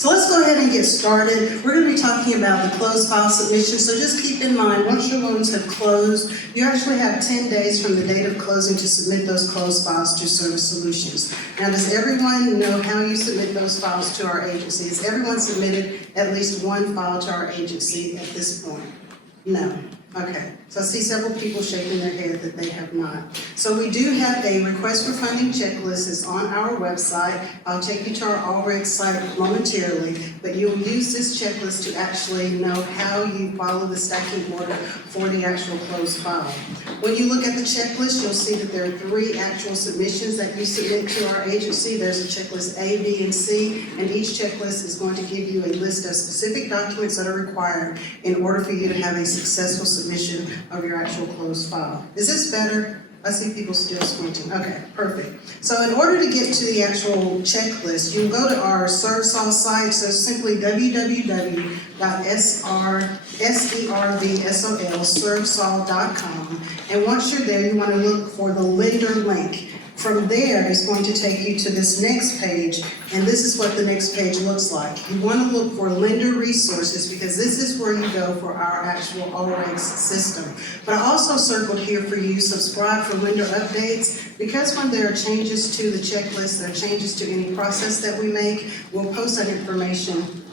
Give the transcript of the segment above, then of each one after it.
So let's go ahead and get started. We're going to be talking about the closed file submission. So just keep in mind, once your loans have closed, you actually have 10 days from the date of closing to submit those closed files to ServiSolutions. Now, does everyone know how you submit those files to our agency? Has everyone submitted at least one file to our agency at this point? No. Okay, so I see several people shaking their head that they have not. So we do have a request for funding checklist. It's on our website. I'll take you to our AllReg site momentarily, but you'll use this checklist to actually know how you follow the stacking order for the actual closed file. When you look at the checklist, you'll see that there are 3 actual submissions that you submit to our agency. There's a checklist A, B, and C, and each checklist is going to give you a list of specific documents that are required in order for you to have a successful submission of your actual closed file. Is this better? I see people still squinting. Okay, perfect. So in order to get to the actual checklist, you go to our ServSol site, so simply www.servsol.com, and once you're there, you want to look for the lender link. From there, it's going to take you to this next page, and this is what the next page looks like. You want to look for lender resources because this is where you go for our actual AllReg system. But I also circled here for you, subscribe for lender updates, because when there are changes to the checklist, there are changes to any process that we make, we'll post that information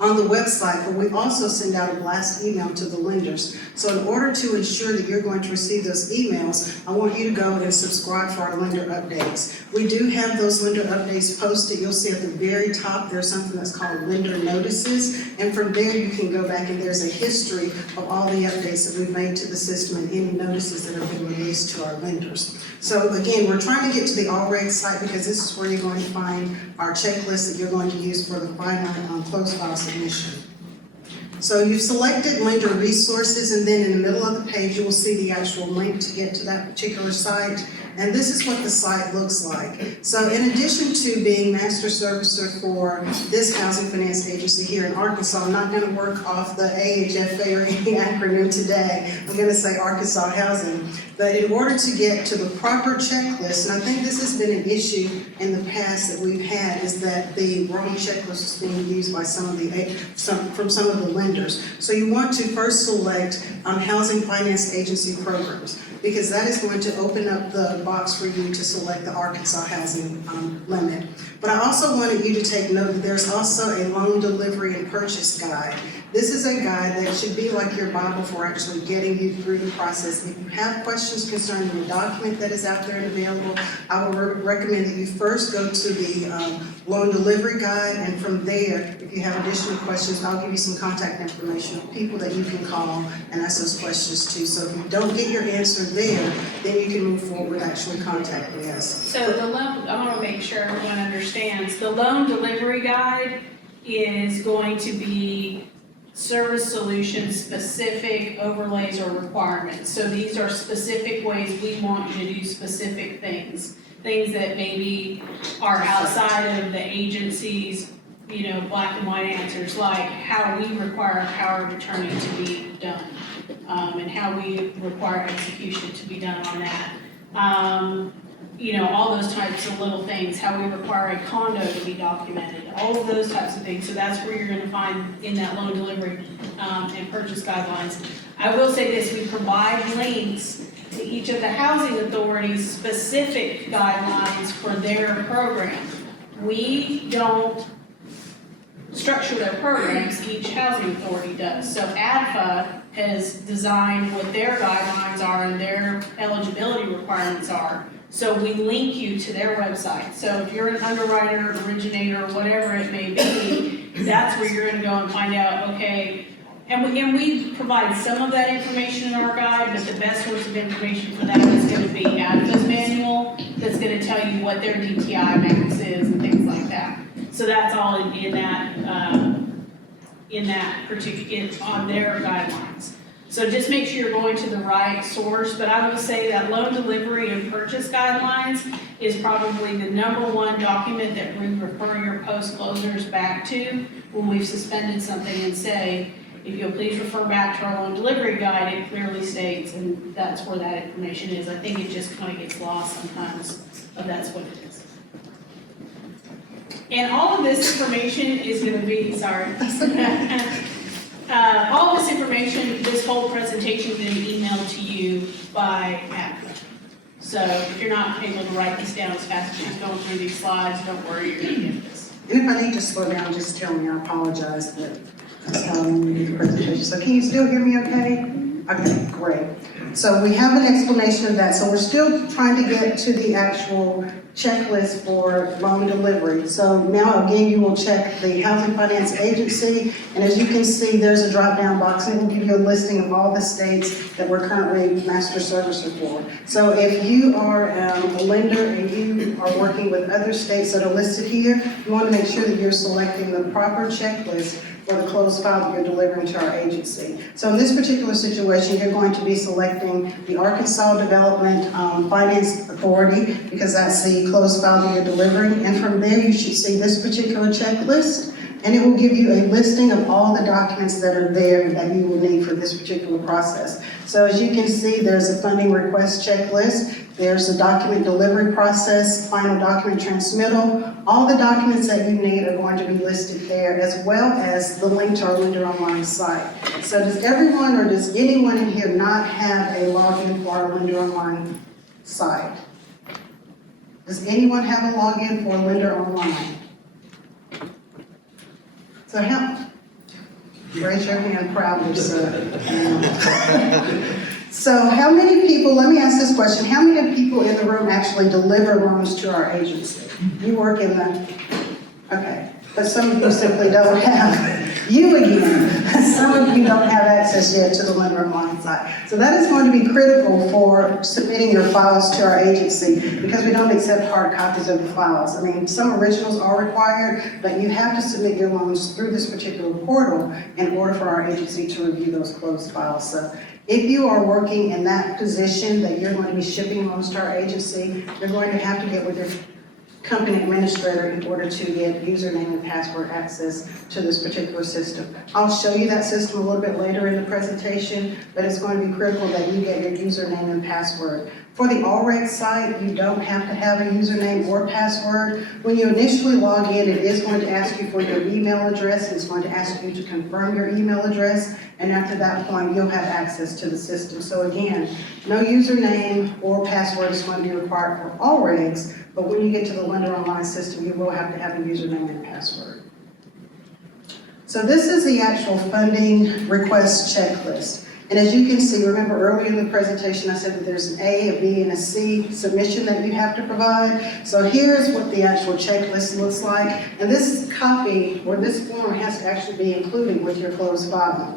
on the website, but we also send out a blast email to the lenders. So in order to ensure that you're going to receive those emails, I want you to go and subscribe for our lender updates. We do have those lender updates posted. You'll see at the very top there's something that's called lender notices, and from there you can go back and there's a history of all the updates that we've made to the system and any notices that have been released to our lenders. So again, we're trying to get to the AllReg site because this is where you're going to find our checklist that you're going to use for the final closed file submission. So you've selected lender resources, and then in the middle of the page you will see the actual link to get to that particular site. And this is what the site looks like. So in addition to being master servicer for this housing finance agency here in Arkansas, I'm not going to work off the ADFA or any acronym today. I'm going to say Arkansas Housing. But in order to get to the proper checklist, and I think this has been an issue in the past that we've had, is that the wrong checklist is being used by some of the lenders. So you want to first select housing finance agency programs, because that is going to open up the box for you to select the Arkansas housing limit. But I also wanted you to take note that there's also a loan delivery and purchase guide. This is a guide that should be like your Bible for actually getting you through the process. If you have questions concerning the document that is out there and available, I would recommend that you first go to the loan delivery guide, and from there, if you have additional questions, I'll give you some contact information of people that you can call and ask those questions to. So if you don't get your answer there, then you can move forward with actually contacting us. So the loan, I want to make sure everyone understands, the loan delivery guide is going to be ServiSolutions specific overlays or requirements. So these are specific ways we want you to do specific things that maybe are outside of the agency's, black and white answers, like how we require power of attorney to be done, and how we require execution to be done on that. All those types of little things, how we require a condo to be documented, all of those types of things. So that's where you're going to find in that loan delivery and purchase guidelines. I will say this, we provide links to each of the housing authorities' specific guidelines for their program. We don't structure their programs, each housing authority does. So ADFA has designed what their guidelines are and their eligibility requirements are. So we link you to their website. So if you're an underwriter, originator, whatever it may be, that's where you're going to go and find out, okay, and we provide some of that information in our guide, but the best source of information for that is going to be ADFA's manual that's going to tell you what their DTI max is and things like that. So that's all in that particular, on their guidelines. So just make sure you're going to the right source, but I would say that loan delivery and purchase guidelines is probably the #1 document that we refer your post-closers back to when we've suspended something and say, if you'll please refer back to our loan delivery guide, it clearly states, and that's where that information is. I think it just kind of gets lost sometimes, but that's what it is. And all of this information is gonna be, sorry. All this information, this whole presentation is gonna be emailed to you by ADFA. So if you're not able to write this down as fast as you're going through these slides, don't worry, you're gonna get this. And if I need to slow down, just tell me, I apologize, but that's how I'm gonna do the presentation. So can you still hear me okay? Okay, great. So we have an explanation of that. So we're still trying to get to the actual checklist for loan delivery. So now again, you will check the Housing Finance Agency, and as you can see, there's a drop-down box, and it will give you a listing of all the states that we're currently master servicer for. So if you are a lender and you are working with other states that are listed here, you want to make sure that you're selecting the proper checklist for the closed file that you're delivering to our agency. So in this particular situation, you're going to be selecting the Arkansas Development Finance Authority, because that's the closed file that you're delivering. And from there, you should see this particular checklist, and it will give you a listing of all the documents that are there that you will need for this particular process. So as you can see, there's a funding request checklist, there's a document delivery process, final document transmittal. All the documents that you need are going to be listed there, as well as the link to our lender online site. So does everyone or does anyone in here not have a login for our lender online site? Does anyone have a login for lender online? So raise your hand proudly, sir. So how many people, let me ask this question, how many people in the room actually deliver loans to our agency? You work in the, okay, but some of you simply don't have, you again, some of you don't have access yet to the lender online site. So that is going to be critical for submitting your files to our agency, because we don't accept hard copies of the files. I mean, some originals are required, but you have to submit your loans through this particular portal in order for our agency to review those closed files. So if you are working in that position that you're going to be shipping loans to our agency, you're going to have to get with your company administrator in order to get username and password access to this particular system. I'll show you that system a little bit later in the presentation, but it's going to be critical that you get your username and password. For the AllReg site, you don't have to have a username or password. When you initially log in, it is going to ask you for your email address. It's going to ask you to confirm your email address, and after that point, you'll have access to the system. So again, no username or password is going to be required for AllRegs, but when you get to the lender online system, you will have to have a username and password. So this is the actual funding request checklist. And as you can see, remember earlier in the presentation, I said that there's an A, a B, and a C submission that you have to provide. So here's what the actual checklist looks like. And this copy, or this form, has to actually be included with your closed file.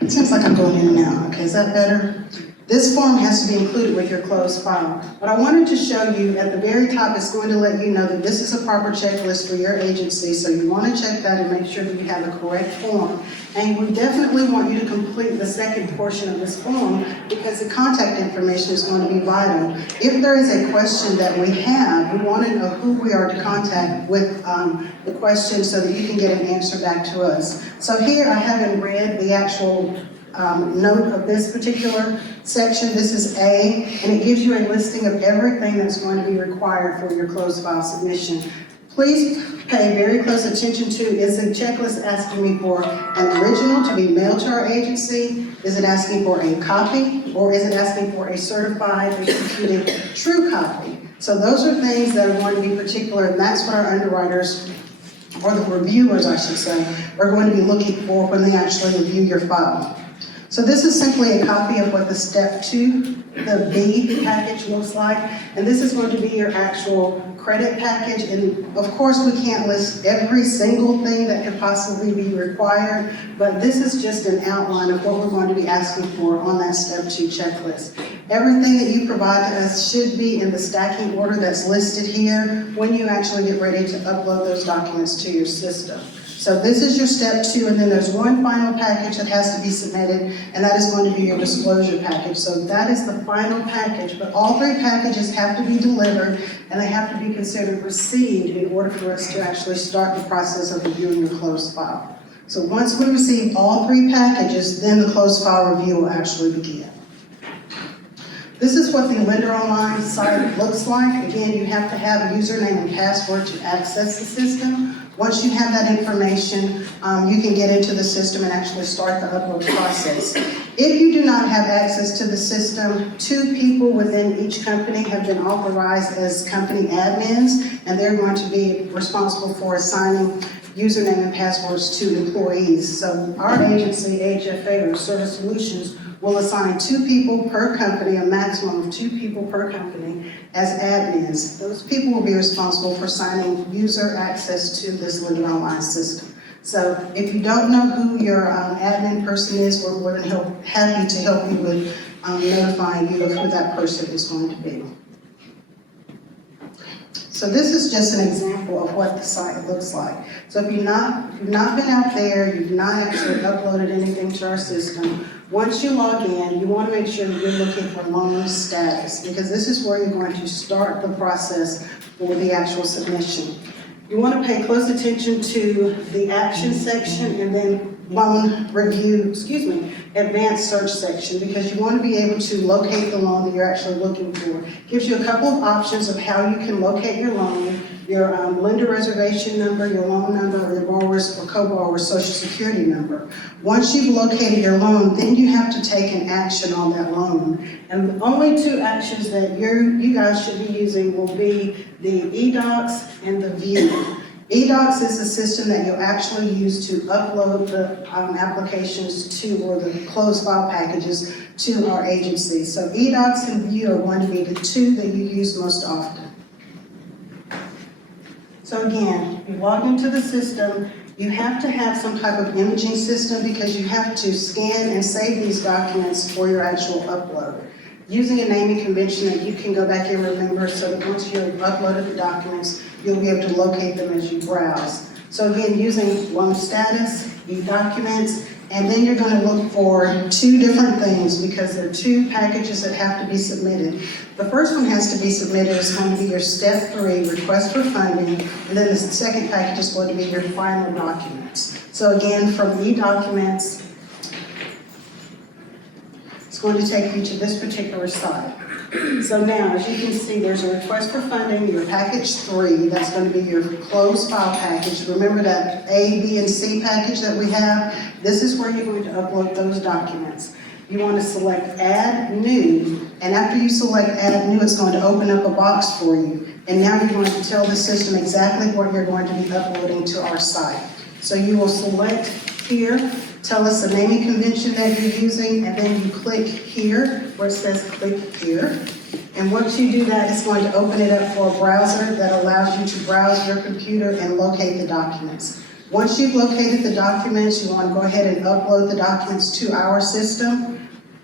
It seems like I'm going in and out. Okay, is that better? This form has to be included with your closed file. But I wanted to show you at the very top, it's going to let you know that this is a proper checklist for your agency. So you want to check that and make sure that you have the correct form. And we definitely want you to complete the second portion of this form, because the contact information is going to be vital. If there is a question that we have, we want to know who we are to contact with the question so that you can get an answer back to us. So here I haven't read the actual note of this particular section. This is A, and it gives you a listing of everything that's going to be required for your closed file submission. Please pay very close attention to, is the checklist asking me for an original to be mailed to our agency? Is it asking for a copy? Or is it asking for a certified, executed, true copy? So those are things that are going to be particular, and that's what our underwriters, or the reviewers I should say, are going to be looking for when they actually review your file. So this is simply a copy of what the step 2, the B package looks like. And this is going to be your actual credit package. And of course, we can't list every single thing that could possibly be required, but this is just an outline of what we're going to be asking for on that step 2 checklist. Everything that you provide to us should be in the stacking order that's listed here when you actually get ready to upload those documents to your system. So this is your step 2, and then there's one final package that has to be submitted, and that is going to be your disclosure package. So that is the final package, but all 3 packages have to be delivered, and they have to be considered received in order for us to actually start the process of reviewing your closed file. So once we receive all 3 packages, then the closed file review will actually begin. This is what the Lender Online site looks like. Again, you have to have a username and password to access the system. Once you have that information, you can get into the system and actually start the upload process. If you do not have access to the system, 2 people within each company have been authorized as company admins, and they're going to be responsible for assigning username and passwords to employees. So our agency, ADFA or ServiSolutions, will assign 2 people per company, a maximum of 2 people per company as admins. Those people will be responsible for signing user access to this Lender Online system. So if you don't know who your admin person is, we're more than happy to help you with notifying you of who that person is going to be. So this is just an example of what the site looks like. So if you've not been out there, you've not actually uploaded anything to our system, once you log in, you want to make sure that you're looking for loan status, because this is where you're going to start the process for the actual submission. You want to pay close attention to the action section and then loan review, advanced search section, because you want to be able to locate the loan that you're actually looking for. Gives you a couple of options of how you can locate your loan, your lender reservation number, your loan number, or your borrower's or co-borrower's social security number. Once you've located your loan, then you have to take an action on that loan. And the only 2 actions that you guys should be using will be the eDocs and the View. eDocs is the system that you'll actually use to upload the applications to, or the closed file packages to our agency. So eDocs and View are going to be the 2 that you use most often. So again, you log into the system, you have to have some type of imaging system because you have to scan and save these documents for your actual upload. Using a naming convention that you can go back and remember, so that once you've uploaded the documents, you'll be able to locate them as you browse. So again, using loan status, e-documents, and then you're going to look for 2 different things because there are 2 packages that have to be submitted. The first one has to be submitted is going to be your step 3, request for funding, and then the second package is going to be your final documents. So again, from e-documents, it's going to take you to this particular site. So now, as you can see, there's a request for funding, your package 3, that's going to be your closed file package. Remember that A, B, and C package that we have? This is where you're going to upload those documents. You want to select Add New, and after you select Add New, it's going to open up a box for you. And now you're going to tell the system exactly what you're going to be uploading to our site. So you will select here, tell us the naming convention that you're using, and then you click here where it says click here. And once you do that, it's going to open it up for a browser that allows you to browse your computer and locate the documents. Once you've located the documents, you want to go ahead and upload the documents to our system.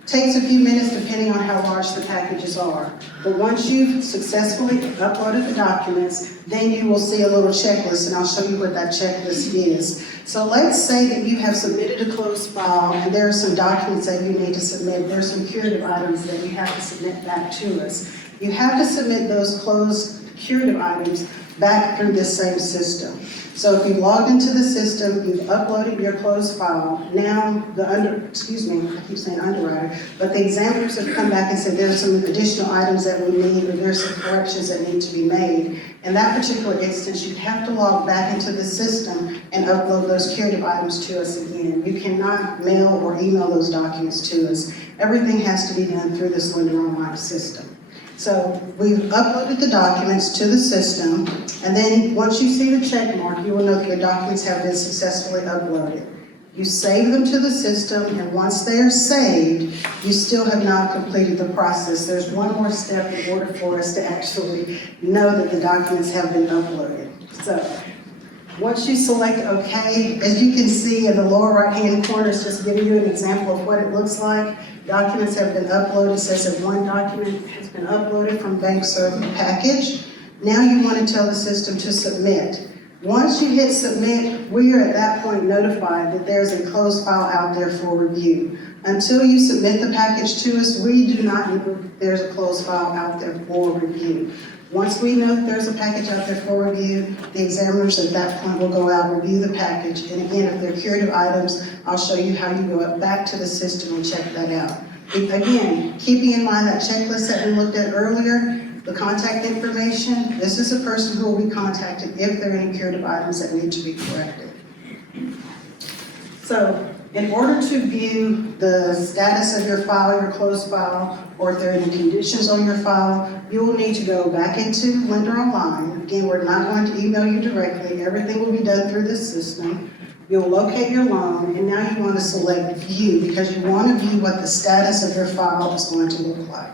Takes a few minutes depending on how large the packages are. But once you've successfully uploaded the documents, then you will see a little checklist, and I'll show you what that checklist is. So let's say that you have submitted a closed file and there are some documents that you need to submit. There are some curative items that you have to submit back to us. You have to submit those closed curative items back through this same system. So if you've logged into the system, you've uploaded your closed file, now I keep saying underwriter, but the examiners have come back and said there's some additional items that we need, or there's some corrections that need to be made. In that particular instance, you have to log back into the system and upload those curative items to us again. You cannot mail or email those documents to us. Everything has to be done through this Lender Online system. So we've uploaded the documents to the system, and then once you see the check mark, you will know that your documents have been successfully uploaded. You save them to the system, and once they are saved, you still have not completed the process. There's one more step in order for us to actually know that the documents have been uploaded. So once you select OK, as you can see in the lower right-hand corner, it's just giving you an example of what it looks like. Documents have been uploaded. It says that one document has been uploaded from BankServe package. Now you want to tell the system to submit. Once you hit submit, we are at that point notified that there's a closed file out there for review. Until you submit the package to us, we do not know that there's a closed file out there for review. Once we know that there's a package out there for review, the examiners at that point will go out and review the package. And again, if they're curative items, I'll show you how you go back to the system and check that out. Again, keeping in mind that checklist that we looked at earlier, the contact information, this is a person who will be contacted if there are any curative items that need to be corrected. So, in order to view the status of your file, your closed file, or if there are any conditions on your file, you will need to go back into Lender Online. Again, we're not going to email you directly. Everything will be done through this system. You'll locate your loan, and now you want to select View because you want to view what the status of your file is going to look like.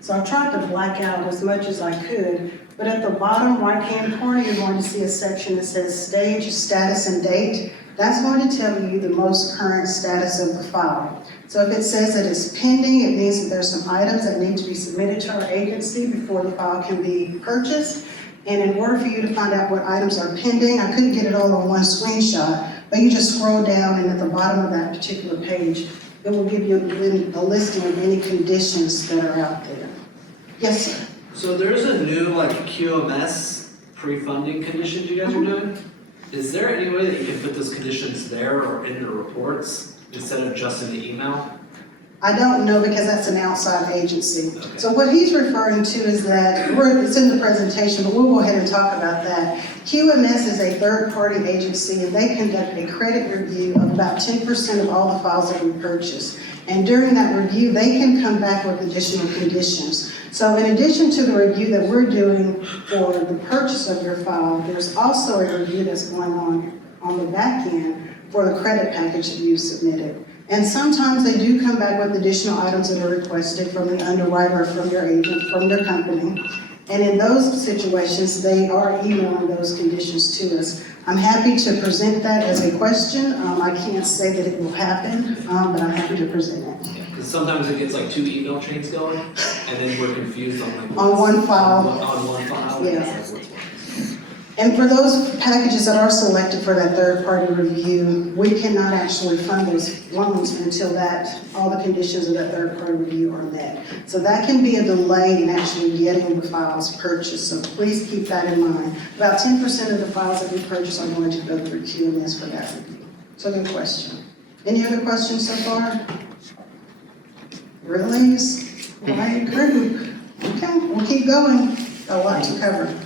So I've tried to black out as much as I could, but at the bottom right-hand corner, you're going to see a section that says Stage, Status, and Date. That's going to tell you the most current status of the file. So if it says that it's pending, it means that there's some items that need to be submitted to our agency before the file can be purchased. And in order for you to find out what items are pending, I couldn't get it all on one screenshot, but you just scroll down and at the bottom of that particular page, it will give you a listing of any conditions that are out there. Yes, sir? So there's a new QMS pre-funding conditions you guys are doing? Is there any way that you can put those conditions there or in the reports instead of just in the email? I don't know because that's an outside agency. Okay. So what he's referring to is that, it's in the presentation, but we'll go ahead and talk about that. QMS is a third-party agency and they conduct a credit review of about 10% of all the files that we purchase. And during that review, they can come back with additional conditions. So in addition to the review that we're doing for the purchase of your file, there's also a review that's going on the back end for the credit package that you've submitted. And sometimes they do come back with additional items that are requested from the underwriter, from your agent, from your company. And in those situations, they are emailing those conditions to us. I'm happy to present that as a question. I can't say that it will happen, but I'm happy to present it. Because sometimes it gets like 2 email chains going, and then we're confused on like On one file. On one file. Yeah. It's like, what's what? And for those packages that are selected for that third-party review, we cannot actually fund those loans until all the conditions of that third-party review are met. So that can be a delay in actually getting the files purchased, so please keep that in mind. About 10% of the files that we purchase are going to go through QMS for that review. So good question. Any other questions so far? Really? Quiet group. Okay, we'll keep going. A lot to cover.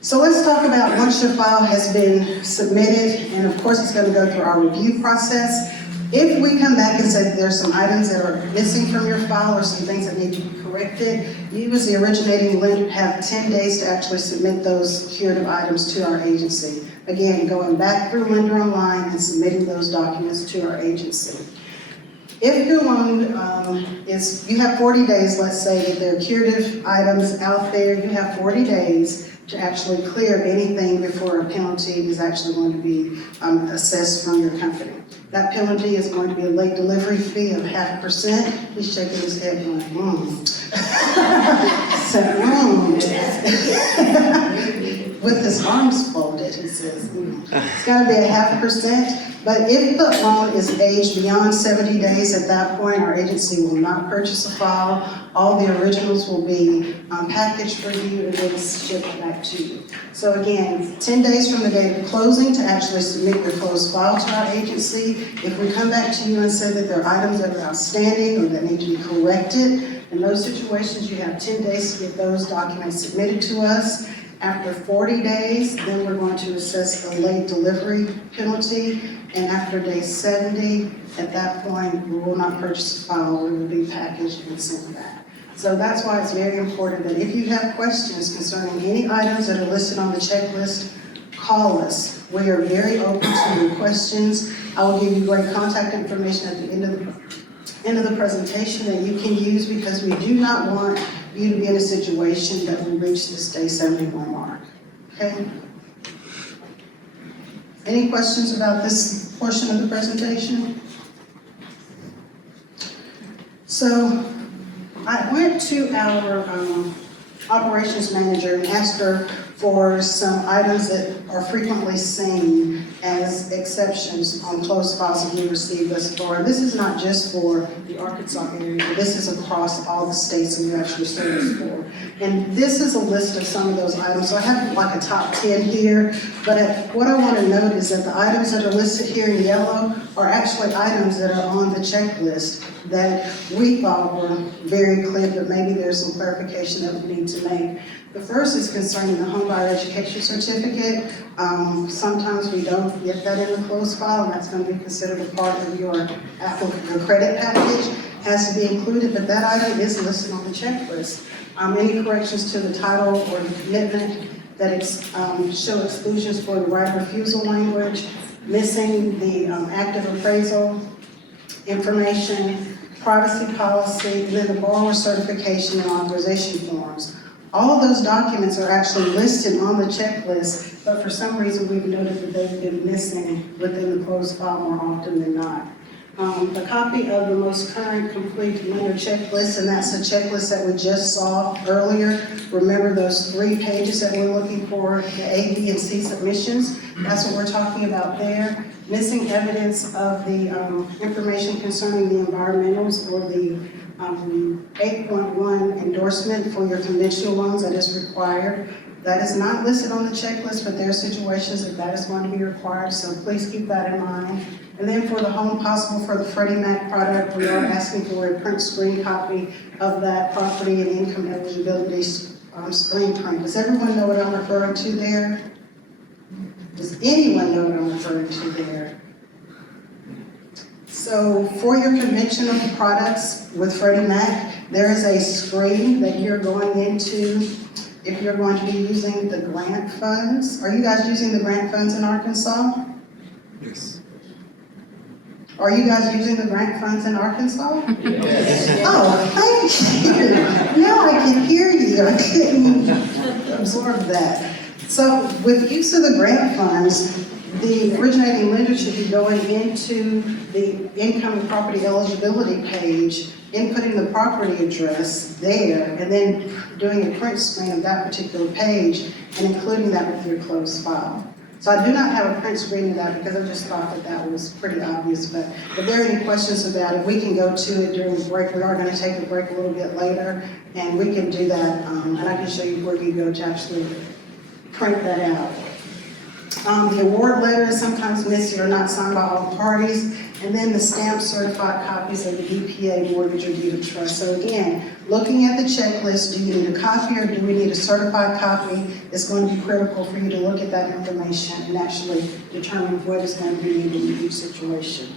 So let's talk about once your file has been submitted, and of course it's going to go through our review process. If we come back and say that there's some items that are missing from your file or some things that need to be corrected, you as the originating lender have 10 days to actually submit those curative items to our agency. Again, going back through Lender Online and submitting those documents to our agency. If your loan you have 40 days, let's say that there are curative items out there, you have 40 days to actually clear anything before a penalty is actually going to be assessed from your company. That penalty is going to be a late delivery fee of 0.5%. He's shaking his head going, With his arms folded, he says, It's gotta be 0.5%. But if the loan is aged beyond 70 days, at that point, our agency will not purchase a file. All the originals will be packaged for you and then shipped back to you. So again, 10 days from the date of closing to actually submit your closed file to our agency. If we come back to you and say that there are items that are outstanding or that need to be corrected, in those situations, you have 10 days to get those documents submitted to us. After 40 days, then we're going to assess a late delivery penalty. And after day 70, at that point, we will not purchase a file, we will be packaged and sent back. So that's why it's very important that if you have questions concerning any items that are listed on the checklist, call us. We are very open to your questions. I will give you great contact information at the end of the presentation that you can use because we do not want you to be in a situation that will reach this day 71 mark. Okay? Any questions about this portion of the presentation? So I went to our operations manager and asked her for some items that are frequently seen as exceptions on closed files that we received thus far. This is not just for the Arkansas area, but this is across all the states that we actually service for. And this is a list of some of those items. So I have like a top 10 here, but what I want to note is that the items that are listed here in yellow are actually items that are on the checklist. that we thought were very clear, but maybe there's some clarification that we need to make. The first is concerning the home buyer education certificate. Sometimes we don't get that in the closed file, and that's going to be considered a part of your credit package. Has to be included, but that item is listed on the checklist. Any corrections to the title or the commitment that show exclusions for the right of refusal language, missing the active appraisal information, privacy policy, and then the borrower certification and authorization forms. All of those documents are actually listed on the checklist, but for some reason we've noted that they've been missing within the closed file more often than not. A copy of the most current complete lender checklist, and that's a checklist that we just saw earlier. Remember those 3 pages that we're looking for, the A, B, and C submissions? That's what we're talking about there. Missing evidence of the information concerning the environmentals or the 8.1 endorsement for your conventional loans that is required. That is not listed on the checklist, but there are situations that is going to be required, so please keep that in mind. And then for the home possible for the Freddie Mac product, we are asking for a print screen copy of that property and income eligibility screen print. Does everyone know what I'm referring to there? Does anyone know what I'm referring to there? So for your conventional products with Freddie Mac, there is a screen that you're going into if you're going to be using the grant funds. Are you guys using the grant funds in Arkansas? Yes. Are you guys using the grant funds in Arkansas? Yes. Oh, thank you. Now I can hear you. I couldn't absorb that. So with use of the grant funds, the originating lender should be going into the income and property eligibility page, inputting the property address there, and then doing a print screen of that particular page and including that with your closed file. So I do not have a print screen of that because I just thought that was pretty obvious, but if there are any questions about it, we can go to it during the break. We are going to take a break a little bit later, and we can do that, and I can show you where you go to actually print that out. The award letter is sometimes missing or not signed by all parties, and then the stamped certified copies of the DPA mortgage or deed of trust. So again, looking at the checklist, do you need a copy or do we need a certified copy? It's going to be critical for you to look at that information and actually determine what is going to be needed in each situation.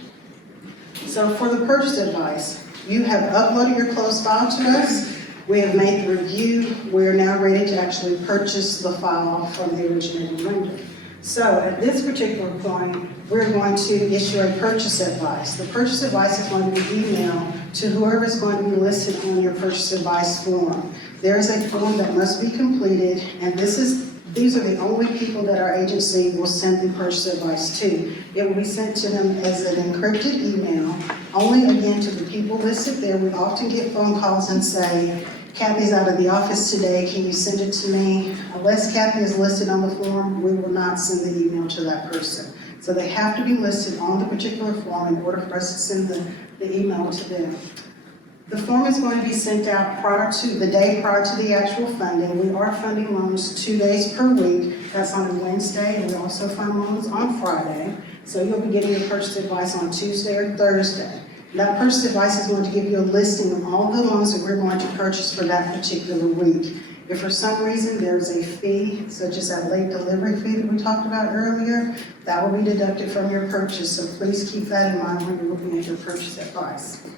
So for the purchase advice, you have uploaded your closed file to us. We have made the review. We're now ready to actually purchase the file from the originating lender. So at this particular point, we're going to issue a purchase advice. The purchase advice is going to be emailed to whoever is going to be listed on your purchase advice form. There is a form that must be completed, and these are the only people that our agency will send the purchase advice to. It will be sent to them as an encrypted email, only again to the people listed there. We often get phone calls and say, Kathy's out of the office today, can you send it to me? Unless Kathy is listed on the form, we will not send the email to that person. So they have to be listed on the particular form in order for us to send the email to them. The form is going to be sent out the day prior to the actual funding. We are funding loans 2 days per week. That's on a Wednesday, and we also fund loans on Friday. So you'll be getting your purchase advice on Tuesday or Thursday. That purchase advice is going to give you a listing of all the loans that we're going to purchase for that particular week. If for some reason there's a fee, such as that late delivery fee that we talked about earlier, that will be deducted from your purchase. So please keep that in mind when you're looking at your purchase advice.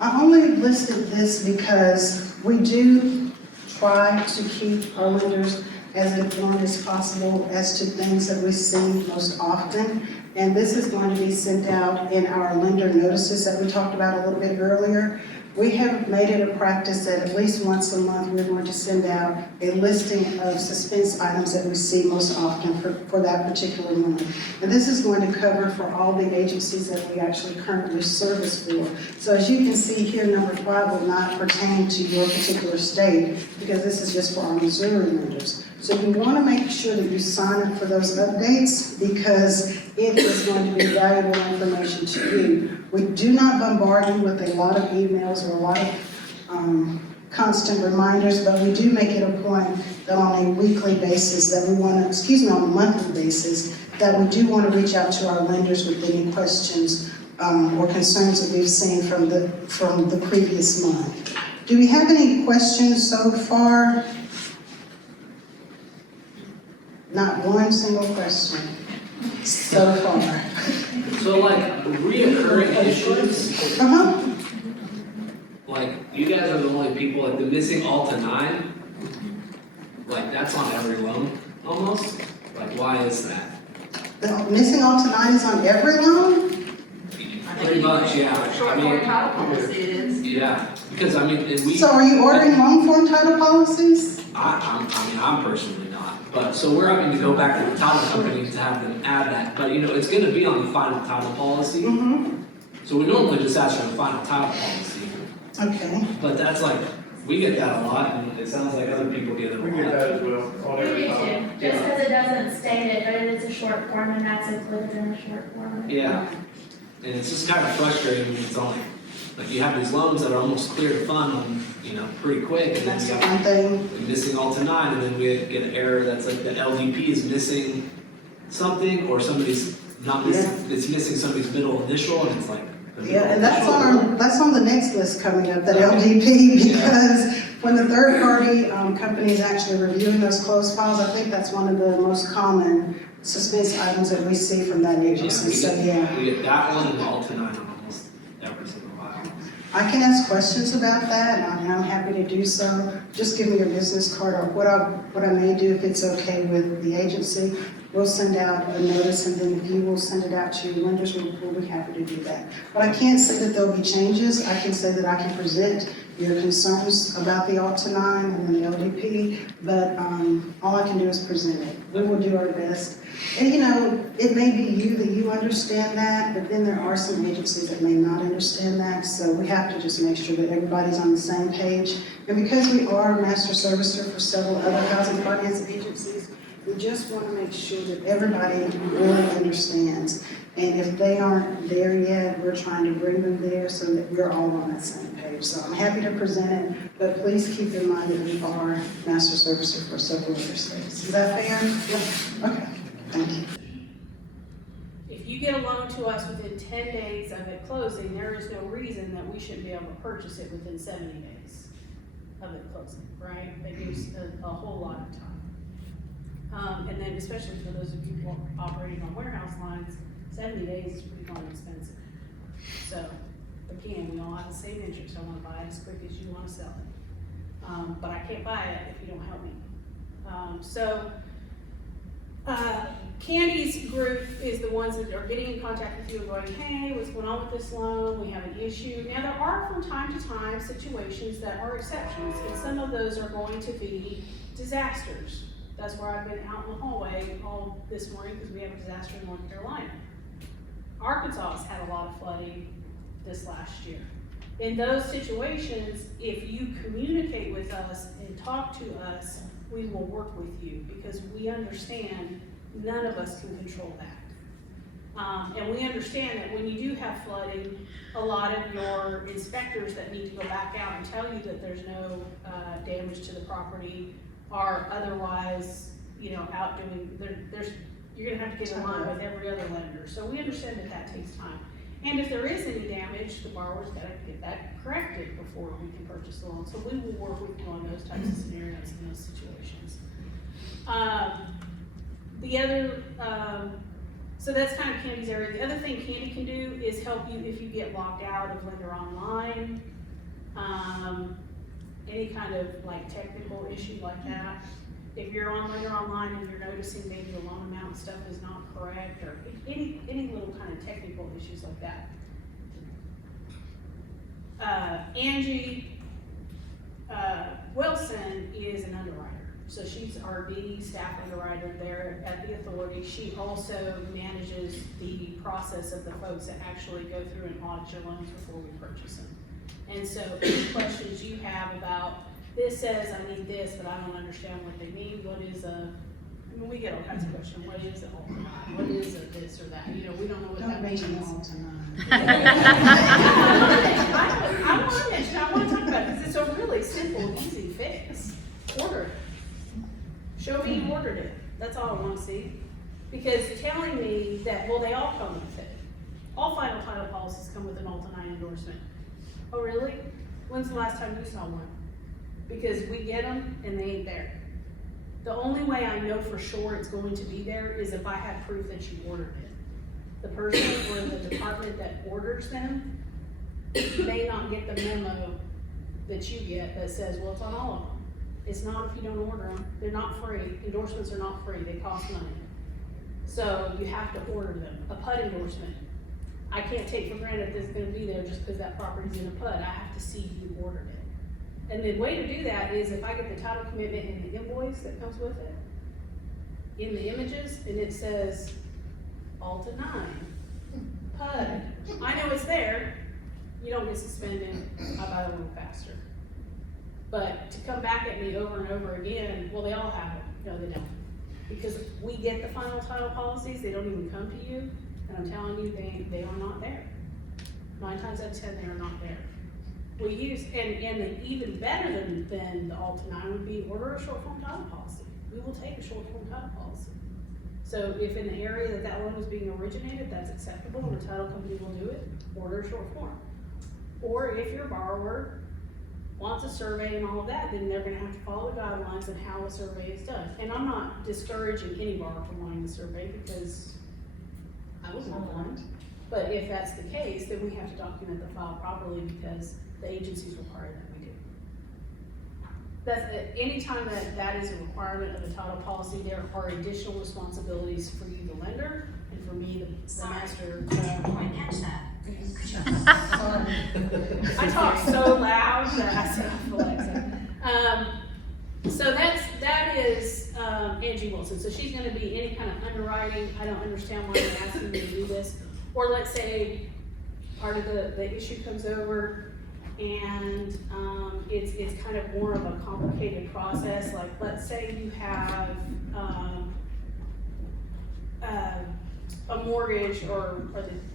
I only listed this because we do try to keep our lenders as informed as possible as to things that we see most often. And this is going to be sent out in our lender notices that we talked about a little bit earlier. We have made it a practice that at least once a month we're going to send out a listing of suspense items that we see most often for that particular loan. And this is going to cover for all the agencies that we actually currently service for. So as you can see here, number 5 will not pertain to your particular state because this is just for our Missouri lenders. So you want to make sure that you sign up for those updates because it is going to be valuable information to you. We do not bombard you with a lot of emails or a lot of constant reminders, but we do make it a point that on a weekly basis that we want to, on a monthly basis, that we do want to reach out to our lenders with any questions or concerns that we've seen from the previous month. Do we have any questions so far? Not one single question so far. So like reoccurring issues, Uh-huh. like you guys are the only people, like the missing Alta 9, like that's on every loan almost. Like why is that? The missing Alta 9 is on every loan? Pretty much, yeah. Short form title policy it is. Yeah, because I mean, and we, So are you ordering loan form title policies? I'm personally not. But, so we're having to go back to the title company to have them add that. But, you know, it's gonna be on the final title policy. Mm-hmm. So we normally just ask for the final title policy. Okay. But that's like, we get that a lot, and it sounds like other people get it a We get lot. that as well, on We every do time. too, just because it doesn't state it, but it's a short form and that's included in the short form. Yeah. And it's just kind of frustrating when it's on, like you have these loans that are almost clear to fund on, you know, pretty quick, and then That's you the got one thing. the missing Alta 9, and then we get an error that's like the LDP is missing something, or somebody's not missing, it's missing somebody's middle initial, and it's like. the middle Yeah, and that's initial. that's on the next list coming up, that Okay. LDP, because when the third party company is actually reviewing those closed files, I think that's one of the most common suspense items that we see from that agency, so yeah. We get that one and the Alta 9 on almost every single file. I can ask questions about that, and I'm happy to do so. Just give me your business card, or what I may do if it's okay with the agency. We'll send out a notice, and then if you will send it out to your lenders, we'll be happy to do that. But I can't say that there'll be changes. I can say that I can present your concerns about the Alta 9 and the LDP, but all I can do is present it. We will do our best. And you know, it may be you that you understand that, but then there are some agencies that may not understand that, so we have to just make sure that everybody's on the same page. And because we are a master servicer for several other housing finance agencies, we just want to make sure that everybody really understands. And if they aren't there yet, we're trying to bring them there so that we're all on that same page. So I'm happy to present it, but please keep in mind that we are master servicer for several other states. Is that fair? Yep. Okay, thank you. If you get a loan to us within 10 days of it closing, there is no reason that we shouldn't be able to purchase it within 70 days of it closing, right? That gives a whole lot of time. And then especially for those of you who are operating on warehouse lines, 70 days is pretty darn expensive. So, again, we all have the same interest. I wanna buy it as quick as you wanna sell it. But I can't buy it if you don't help me. Candy's group is the ones that are getting in contact with you and going, hey, what's going on with this loan? We have an issue. Now, there are from time to time situations that are exceptions, and some of those are going to be disasters. That's where I've been out in the hallway all this morning because we have a disaster in North Carolina. Arkansas has had a lot of flooding this last year. In those situations, if you communicate with us and talk to us, we will work with you because we understand none of us can control that. And we understand that when you do have flooding, a lot of your inspectors that need to go back out and tell you that there's no damage to the property are otherwise, you know, out doing, you're gonna have to get in line with every other lender. So we understand that that takes time. And if there is any damage, the borrower's gotta get that corrected before we can purchase the loan. So we will work with you on those types of scenarios and those situations. So that's kind of Candy's area. The other thing Candy can do is help you if you get locked out of Lender Online. Any kind of like technical issue like that. If you're on Lender Online and you're noticing maybe the loan amount and stuff is not correct, or any little kind of technical issues like that. Angie Wilson is an underwriter. So she's our BD staff underwriter there at the authority. She also manages the process of the folks that actually go through and audit your loans before we purchase them. And so any questions you have about, this says I need this, but I don't understand what they mean, what is we get all kinds of questions, what is it all about? What is it this or that? You know, we don't know what that means. Don't mention Alta 9. I want to mention, I want to talk about it because it's a really simple, easy fix. Order it. Show me you ordered it. That's all I want to see. Because telling me that, well, they all come with it. All final title policies come with an Alta 9 endorsement. Oh, really? When's the last time you saw one? Because we get them and they ain't there. The only way I know for sure it's going to be there is if I have proof that you ordered it. The person or the department that orders them may not get the memo that you get that says, well, it's on all of them. It's not if you don't order them. They're not free. Endorsements are not free. They cost money. So you have to order them. A PUD endorsement, I can't take for granted that it's gonna be there just because that property's in a PUD. I have to see you ordered it. And the way to do that is if I get the title commitment and the invoice that comes with it, in the images, and it says Alta 9, PUD, I know it's there, you don't get suspended, I buy a little faster. But to come back at me over and over again, well, they all have them. No, they don't. Because we get the final title policies, they don't even come to you, and I'm telling you, they are not there. 9 times out of 10, they are not there. We use, and even better than the Alta 9 would be order a short form title policy. We will take a short form title policy. So if in the area that loan is being originated, that's acceptable, and the title company will do it, order a short form. Or if your borrower wants a survey and all of that, then they're gonna have to follow the guidelines on how a survey is done. And I'm not discouraging any borrower from wanting a survey because I was not one. But if that's the case, then we have to document the file properly because the agencies require that we do. That's, anytime that is a requirement of the title policy, there are additional responsibilities for you, the lender, and for me, the master. I catch that. I talk so loud that I set off Alexa. So that is Angie Wilson. So she's going to be any kind of underwriting. I don't understand why they're asking me to do this. Or let's say part of the issue comes over and it's kind of more of a complicated process. Like let's say you have a mortgage or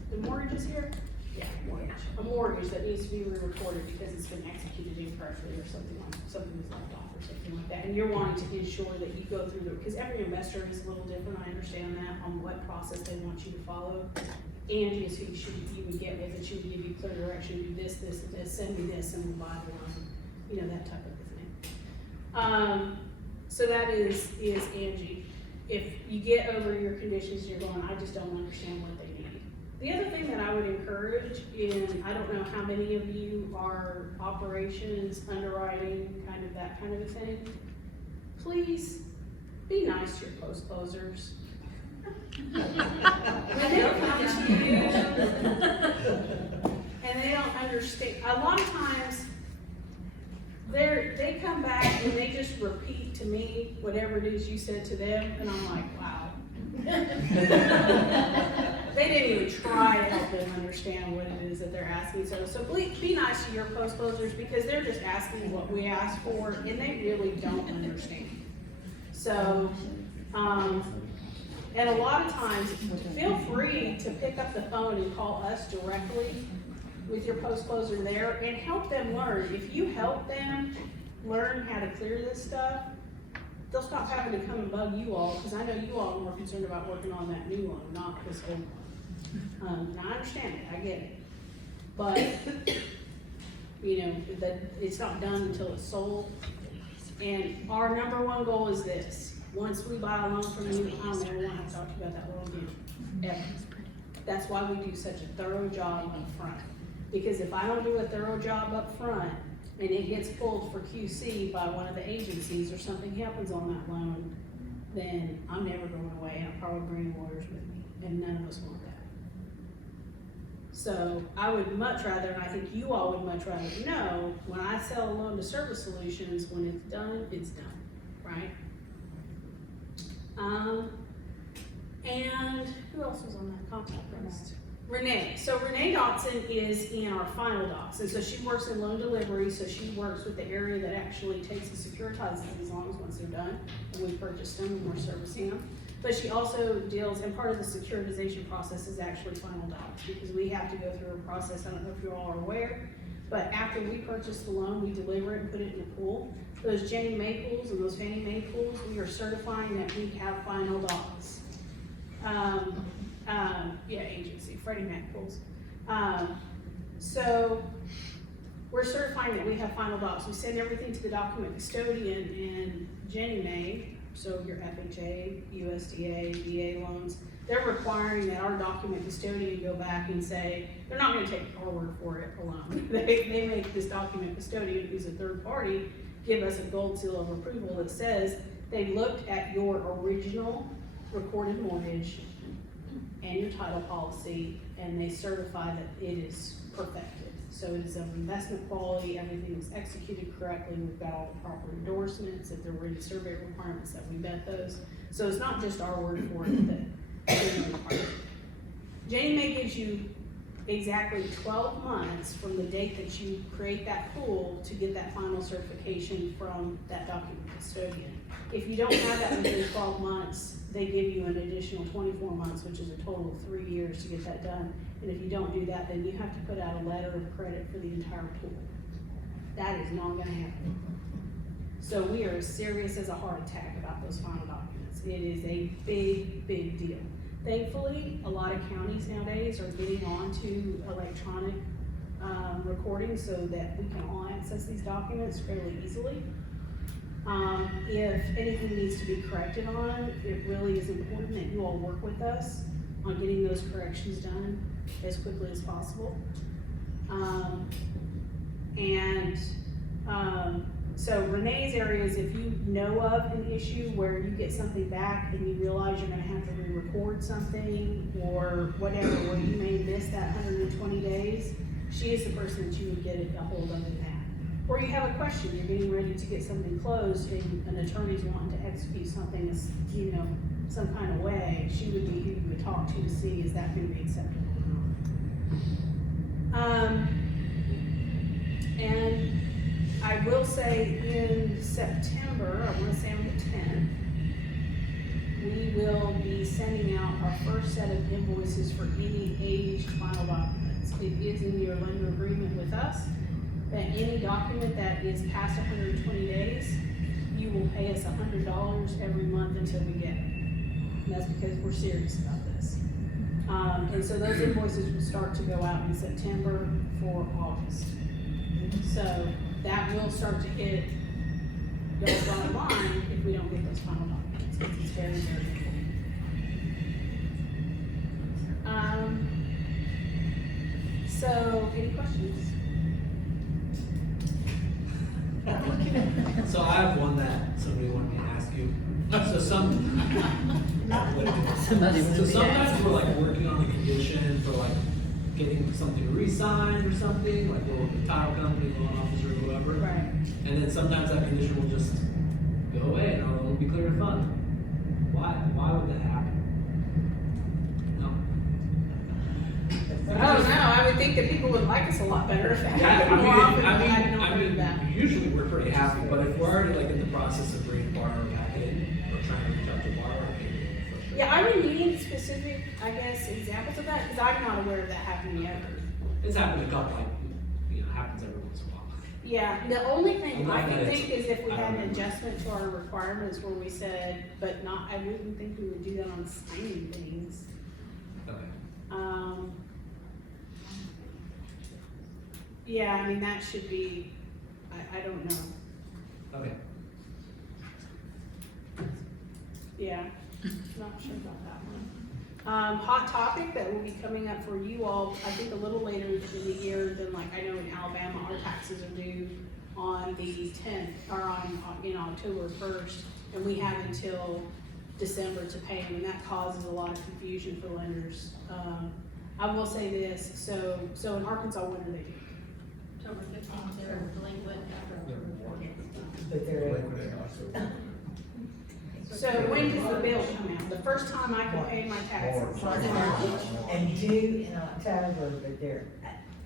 the mortgages here? Yeah, mortgage. A mortgage that needs to be re-recorded because it's been executed incorrectly or something was left off or something like that. And you're wanting to ensure that you go through because every investor is a little different, I understand that, on what process they want you to follow. Angie is who you would get with it. She would give you clear direction, do this, this, and this, send me this, and we'll buy the loan. You know, that type of thing. So that is Angie. If you get over your conditions, you're going, I just don't understand what they need. The other thing that I would encourage, and I don't know how many of you are operations, underwriting, kind of that kind of a thing, please be nice to your post closers. When they come to you and they don't understand, a lot of times they come back and they just repeat to me whatever it is you said to them, and I'm like, wow. They didn't even try to help them understand what it is that they're asking. So please be nice to your post closers because they're just asking what we asked for and they really don't understand. So, and a lot of times, feel free to pick up the phone and call us directly with your post closer there and help them learn. If you help them learn how to clear this stuff, they'll stop having to come and bug you all, because I know you all are more concerned about working on that new one, not this old one. And I understand it, I get it. But, you know, that it's not done until it's sold. And our number one goal is this. Once we buy a loan from you, I don't ever want to have to talk to you about that loan again, ever. That's why we do such a thorough job up front. Because if I don't do a thorough job up front, and it gets pulled for QC by one of the agencies or something happens on that loan, then I'm never going away and I'll probably bring lawyers with me, and none of us want that. So I would much rather, and I think you all would much rather know, when I sell a loan to ServiSolutions, when it's done, right? And who else was on that contact list? Renee. So Renee Dotson is in our final docs, and so she works in loan delivery, so she works with the area that actually takes and securitizes these loans once they're done, and we purchased them and we're servicing them. But she also deals, and part of the securitization process is actually final docs, because we have to go through a process, I don't know if you all are aware, but after we purchase the loan, we deliver it and put it in a pool. Those Ginnie Mae pools and those Fannie Mae pools, we are certifying that we have final docs. Agency, Freddie Mac pools. So we're certifying that we have final docs. We send everything to the document custodian and Jenny Mae, so your FHA, USDA, VA loans, they're requiring that our document custodian go back and say, they're not gonna take our word for it alone. They make this document custodian, who's a third party, give us a gold seal of approval that says they looked at your original recorded mortgage and your title policy, and they certify that it is perfected. So it is of investment quality, everything was executed correctly, we've got all the proper endorsements, if there were any survey requirements that we met those. So it's not just our word for it that they're required. Ginnie Mae gives you exactly 12 months from the date that you create that pool to get that final certification from that document custodian. If you don't have that within 12 months, they give you an additional 24 months, which is a total of 3 years to get that done. And if you don't do that, then you have to put out a letter of credit for the entire pool. That is not gonna happen. So we are as serious as a heart attack about those final documents. It is a big, big deal. Thankfully, a lot of counties nowadays are getting on to electronic recording so that we can all access these documents fairly easily. If anything needs to be corrected on, it really is important that you all work with us on getting those corrections done as quickly as possible. So Renee's areas, if you know of an issue where you get something back and you realize you're gonna have to re-record something or whatever, where you may miss that 120 days, she is the person that you would get a hold of in that. Or you have a question, you're getting ready to get something closed and an attorney's wanting to execute something, some kind of way, she would be who you would talk to see is that going to be acceptable or not. And I will say in September, I want to say on the 10th, we will be sending out our first set of invoices for any aged final documents. It is in your lender agreement with us that any document that is past 120 days, you will pay us $100 every month until we get it. And that's because we're serious about this. And so those invoices will start to go out in September for August. So that will start to hit y'all's bottom line if we don't get those final documents, because it's very, very important. So any questions? So I have one that somebody wanted me to ask you. So sometimes we're like working on a condition for like getting something re-signed or something, like we're with the title company, loan officer, or whoever. Right. And then sometimes that condition will just go away and our loan will be cleared of fund. Why would that happen? No. I don't know, I would think that people would like us a lot better if that Yeah, happened more often, but I don't I know mean, that. usually we're pretty happy, but if we're already like in the process of bringing borrower back in, or trying to reach out to borrower, it can be a little frustrating. Yeah, I would need specific, I guess, examples of that, because I'm not aware of that happening ever. It's happened a couple, like, happens every once in a while. Yeah, the only thing Well, I that can is- think is if we I had don't an remember. adjustment to our requirements where we said, but not, I wouldn't think we would do that on signing things. Okay. Yeah, I mean, that should be, I don't know, Okay. yeah, not sure about that one. Hot topic that will be coming up for you all, I think a little later in the year than like, I know in Alabama, our taxes are due on the 10th, or in October 1st, and we have until December to pay them, and that causes a lot of confusion for lenders. I will say this, so in Arkansas, when are they due? October 15th, they're delinquent after October 14th. But they're, So when does the bill come out? The first time I can pay my taxes? and due in October, but they're,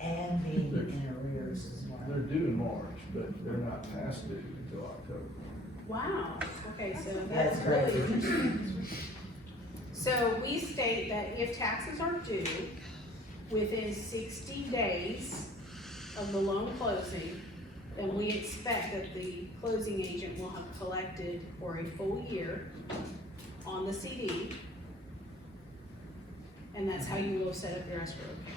and being in arrears as They're well. due in March, but they're not past due until October. Wow, okay, so That's that's really crazy. interesting. So we state that if taxes are due within 60 days of the loan closing, then we expect that the closing agent will have collected for a full year on the CD. And that's how you will set up your escrow account.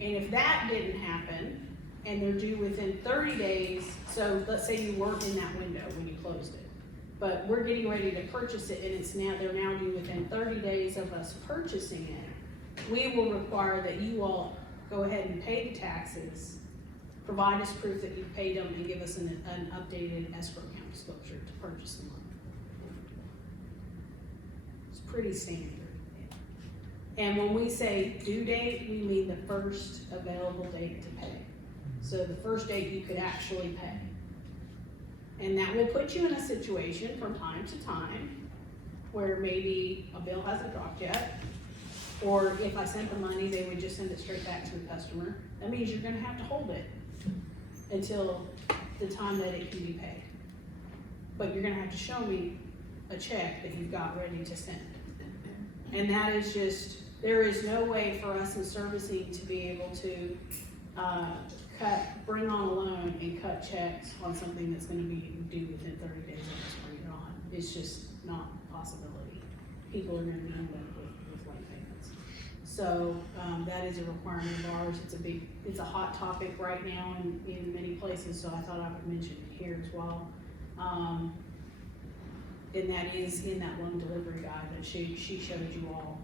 And if that didn't happen, and they're due within 30 days, so let's say you weren't in that window when you closed it, but we're getting ready to purchase it, and they're now due within 30 days of us purchasing it, we will require that you all go ahead and pay the taxes, provide us proof that you've paid them, and give us an updated escrow account disclosure to purchase the loan. It's pretty standard. And when we say due date, we mean the first available date to pay. So the first date you could actually pay. And that will put you in a situation from time to time where maybe a bill hasn't dropped yet, or if I sent the money, they would just send it straight back to the customer. That means you're gonna have to hold it until the time that it can be paid. But you're gonna have to show me a check that you've got ready to send. And that is just, there is no way for us in servicing to be able to bring on a loan and cut checks on something that's gonna be due within 30 days of us bringing it on. It's just not a possibility. People are gonna be in debt with late payments. So, that is a requirement of ours. It's a hot topic right now in many places, so I thought I would mention it here as well. And that is in that loan delivery guide that she showed you all.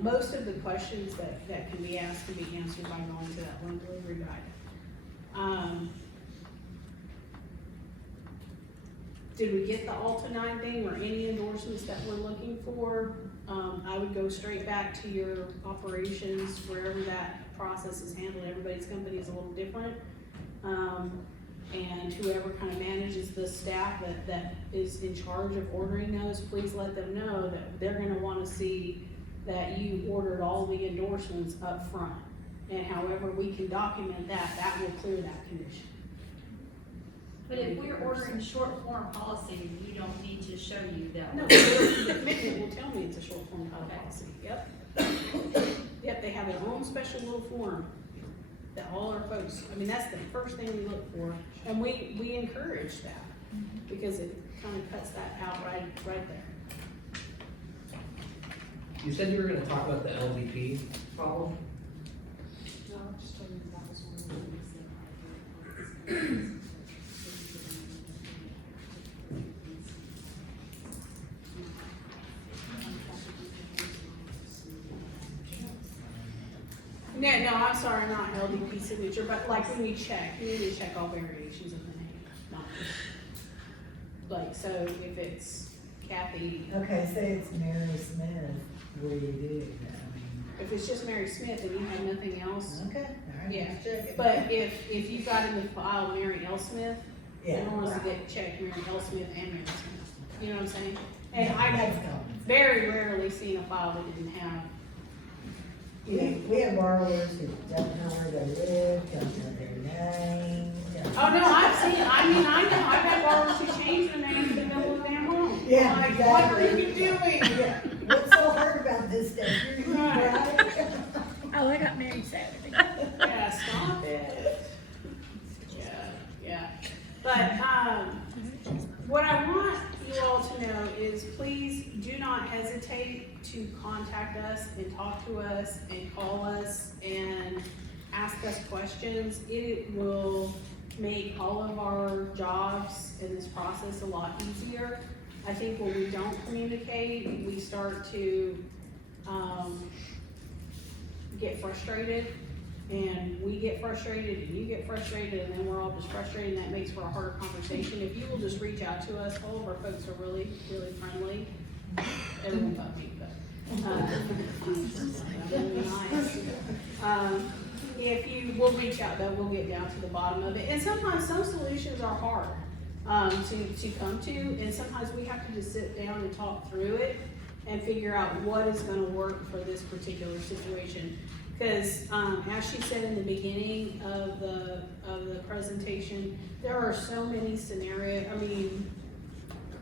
Most of the questions that can be asked can be answered by going to that loan delivery guide. Did we get the Alta 9 thing or any endorsements that we're looking for? I would go straight back to your operations, wherever that process is handled. Everybody's company is a little different. And whoever kind of manages the staff that is in charge of ordering those, please let them know that they're gonna wanna see that you ordered all the endorsements up front. And however we can document that, that will clear that condition. But if we're ordering short form policy, you don't need to show you that. No, the commitment will tell me it's a short form title policy, yep. Yep, they have their own special little form that all our folks, I mean, that's the first thing we look for, and we encourage that, because it kind of cuts that out right there. You said you were gonna talk about the LVP problem? No, I just told you that was one of the things that No, I'm sorry, not LDP signature, but like when you check, you need to check all variations of the name, not just, like, so if it's Kathy, Okay, say it's Mary Smith, what do you do? I mean, if it's just Mary Smith and you have nothing else, okay, all right, Yeah, just checking. but if you've got in the file Mary L. Smith, Yeah, then wants to right. get checked Mary L. Smith and Mary Smith, you know what I'm saying? And Yeah, I've that's common. very rarely seen a file that didn't have, We have borrowers who don't know where they live, don't know their name. oh no, I know, I've had borrowers who change their name in the middle of their home. Yeah, Like, exactly. what are you doing? Yeah, what's so hard about this stuff? You're right. Oh, I got married Saturday. Yeah, stop it. Yeah. But, what I want you all to know is please do not hesitate to contact us and talk to us and call us and ask us questions. It will make all of our jobs in this process a lot easier. I think when we don't communicate, we start to, get frustrated, and we get frustrated, and you get frustrated, and then we're all just frustrated, and that makes for a harder conversation. If you will just reach out to us, all of our folks are really, really friendly. Everyone but me, but, really nice. If you will reach out, though, we'll get down to the bottom of it. And sometimes some solutions are hard, to come to, and sometimes we have to just sit down and talk through it and figure out what is gonna work for this particular situation. Because, as she said in the beginning of the presentation, there are so many scenarios. I mean,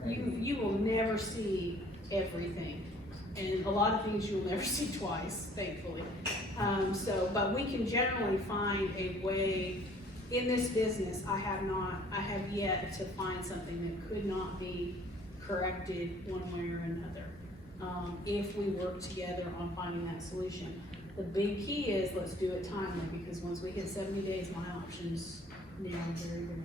you will never see everything, and a lot of things you will never see twice, thankfully. But we can generally find a way. In this business, I have yet to find something that could not be corrected one way or another. if we work together on finding that solution. The big key is, let's do it timely, because once we hit 70 days, my options narrow very, very